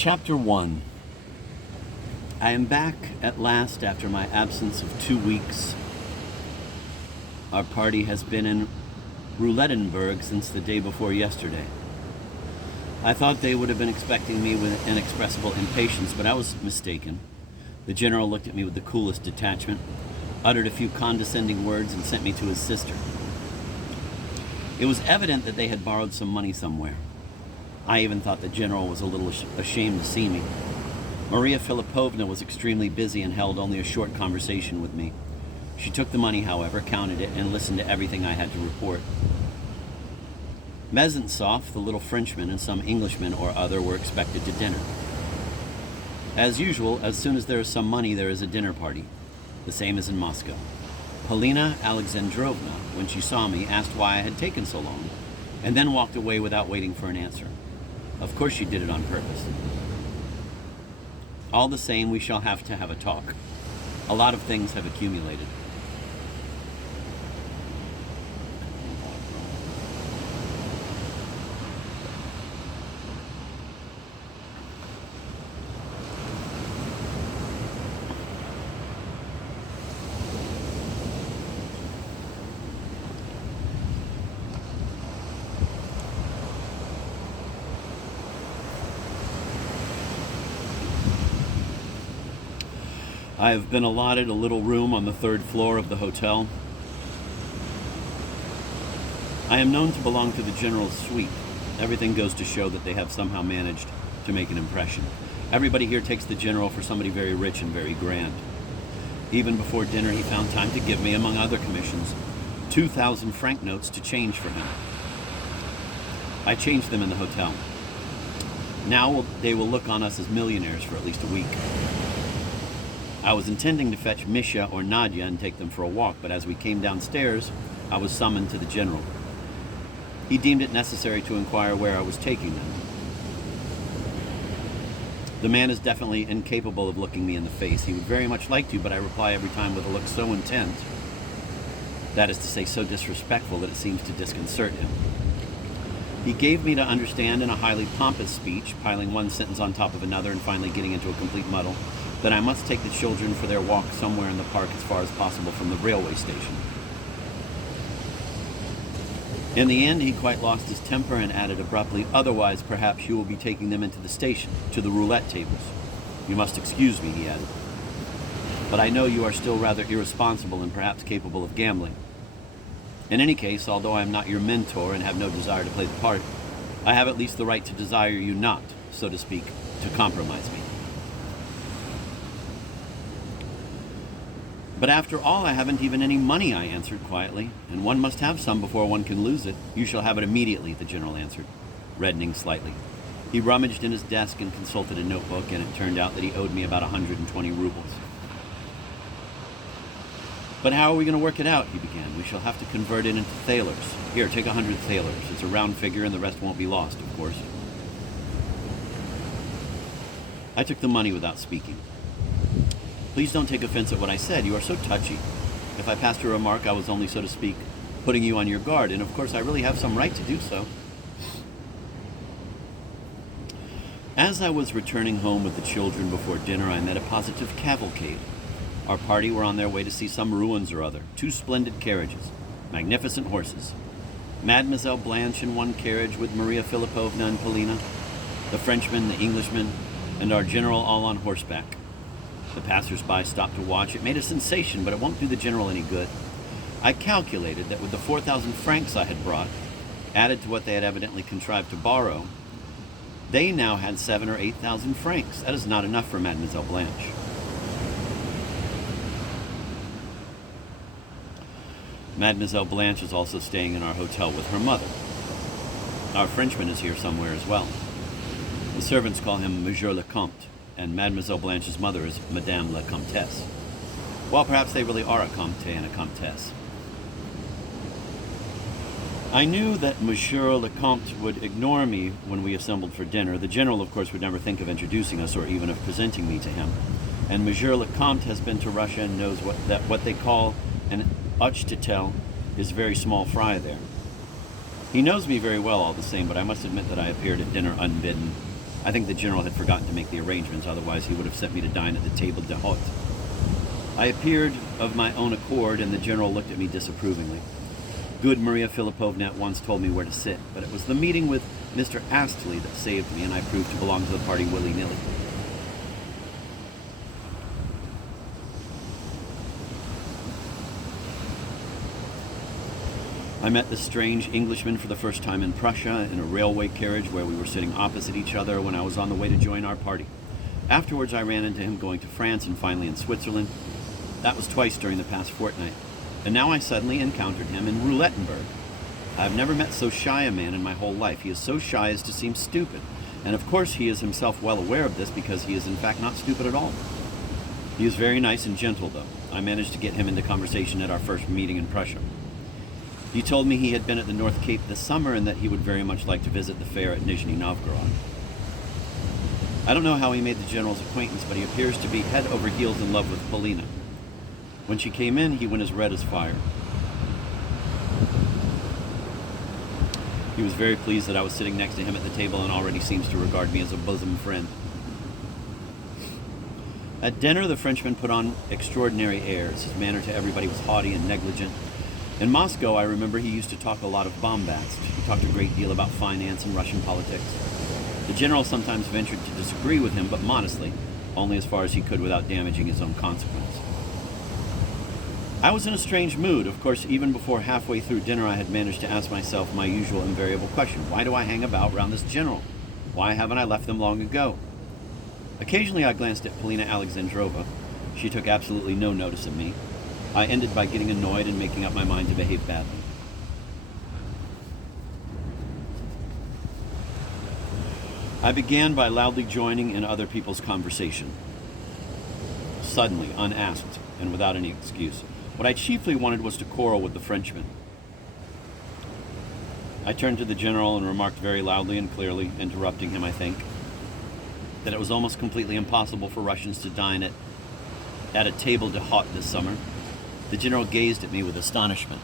Chapter 1. I am back at last after my absence of 2 weeks. Our party has been in Roulettenberg since the day before yesterday. I thought they would have been expecting me with inexpressible impatience, but I was mistaken. The general looked at me with the coolest detachment, uttered a few condescending words, and sent me to his sister. It was evident that they had borrowed some money somewhere. I even thought the general was a little ashamed to see me. Maria Filipovna was extremely busy and held only a short conversation with me. She took the money, however, counted it, and listened to everything I had to report. Mezentsov, the little Frenchman, and some Englishman or other were expected to dinner. As usual, as soon as there is some money, there is a dinner party. The same as in Moscow. Polina Alexandrovna, when she saw me, asked why I had taken so long, and then walked away without waiting for an answer. Of course she did it on purpose. All the same, we shall have to have a talk. A lot of things have accumulated. I have been allotted a little room on the 3rd floor of the hotel. I am known to belong to the general's suite. Everything goes to show that they have somehow managed to make an impression. Everybody here takes the general for somebody very rich and very grand. Even before dinner, he found time to give me, among other commissions, 2,000 franc notes to change for him. I changed them in the hotel. Now they will look on us as millionaires for at least a week. I was intending to fetch Misha or Nadia and take them for a walk, but as we came downstairs, I was summoned to the general. He deemed it necessary to inquire where I was taking them. The man is definitely incapable of looking me in the face. He would very much like to, but I reply every time with a look so intent, that is to say, so disrespectful that it seems to disconcert him. He gave me to understand in a highly pompous speech, piling one sentence on top of another and finally getting into a complete muddle, that I must take the children for their walk somewhere in the park as far as possible from the railway station. In the end, he quite lost his temper and added abruptly, "Otherwise, perhaps you will be taking them into the station, to the roulette tables. You must excuse me," he added. "But I know you are still rather irresponsible and perhaps capable of gambling. In any case, although I am not your mentor and have no desire to play the part, I have at least the right to desire you not, so to speak, to compromise me." "But after all, I haven't even any money," I answered quietly, "and one must have some before one can lose it." "You shall have it immediately," the general answered, reddening slightly. He rummaged in his desk and consulted a notebook, and it turned out that he owed me about 120 rubles. "But how are we going to work it out?" he began. "We shall have to convert it into thalers. Here, take 100 thalers. It's a round figure, and the rest won't be lost, of course." I took the money without speaking. "Please don't take offense at what I said. You are so touchy. If I passed a remark, I was only, so to speak, putting you on your guard, and of course I really have some right to do so." As I was returning home with the children before dinner, I met a positive cavalcade. Our party were on their way to see some ruins or other. 2 splendid carriages, magnificent horses. Mademoiselle Blanche in one carriage with Maria Filipovna and Polina, the Frenchman, the Englishman, and our general all on horseback. The passers-by stopped to watch. It made a sensation, but it won't do the general any good. I calculated that with the 4,000 francs I had brought, added to what they had evidently contrived to borrow, they now had 7,000 or 8,000 francs. That is not enough for Mademoiselle Blanche. Mademoiselle Blanche is also staying in our hotel with her mother. Our Frenchman is here somewhere as well. The servants call him Monsieur le Comte, and Mademoiselle Blanche's mother is Madame la Comtesse. Well, perhaps they really are a Comte and a Comtesse. I knew that Monsieur le Comte would ignore me when we assembled for dinner. The general, of course, would never think of introducing us or even of presenting me to him. And Monsieur le Comte has been to Russia and knows what they call an Uchtetel is very small fry there. He knows me very well all the same, but I must admit that I appeared at dinner unbidden. I think the general had forgotten to make the arrangements, otherwise he would have sent me to dine at the table d'hôte. I appeared of my own accord, and the general looked at me disapprovingly. Good Maria Filipovna at once told me where to sit, but it was the meeting with Mr. Astley that saved me, and I proved to belong to the party willy-nilly. I met this strange Englishman for the first time in Prussia in a railway carriage where we were sitting opposite each other when I was on the way to join our party. Afterwards, I ran into him going to France and finally in Switzerland. That was twice during the past fortnight. And now I suddenly encountered him in Roulettenberg. I have never met so shy a man in my whole life. He is so shy as to seem stupid. And of course he is himself well aware of this because he is in fact not stupid at all. He is very nice and gentle though. I managed to get him into conversation at our first meeting in Prussia. He told me he had been at the North Cape this summer and that he would very much like to visit the fair at Nizhny Novgorod. I don't know how he made the general's acquaintance, but he appears to be head over heels in love with Polina. When she came in, he went as red as fire. He was very pleased that I was sitting next to him at the table and already seems to regard me as a bosom friend. At dinner, the Frenchman put on extraordinary airs. His manner to everybody was haughty and negligent. In Moscow, I remember he used to talk a lot of bombast. He talked a great deal about finance and Russian politics. The general sometimes ventured to disagree with him, but modestly, only as far as he could without damaging his own consequence. I was in a strange mood. Of course, even before halfway through dinner, I had managed to ask myself my usual invariable question. Why do I hang about round this general? Why haven't I left them long ago? Occasionally, I glanced at Polina Alexandrova. She took absolutely no notice of me. I ended by getting annoyed and making up my mind to behave badly. I began by loudly joining in other people's conversation. Suddenly, unasked, and without any excuse. What I chiefly wanted was to quarrel with the Frenchman. I turned to the general and remarked very loudly and clearly, interrupting him, I think, that it was almost completely impossible for Russians to dine at a table d'hôte this summer. The general gazed at me with astonishment.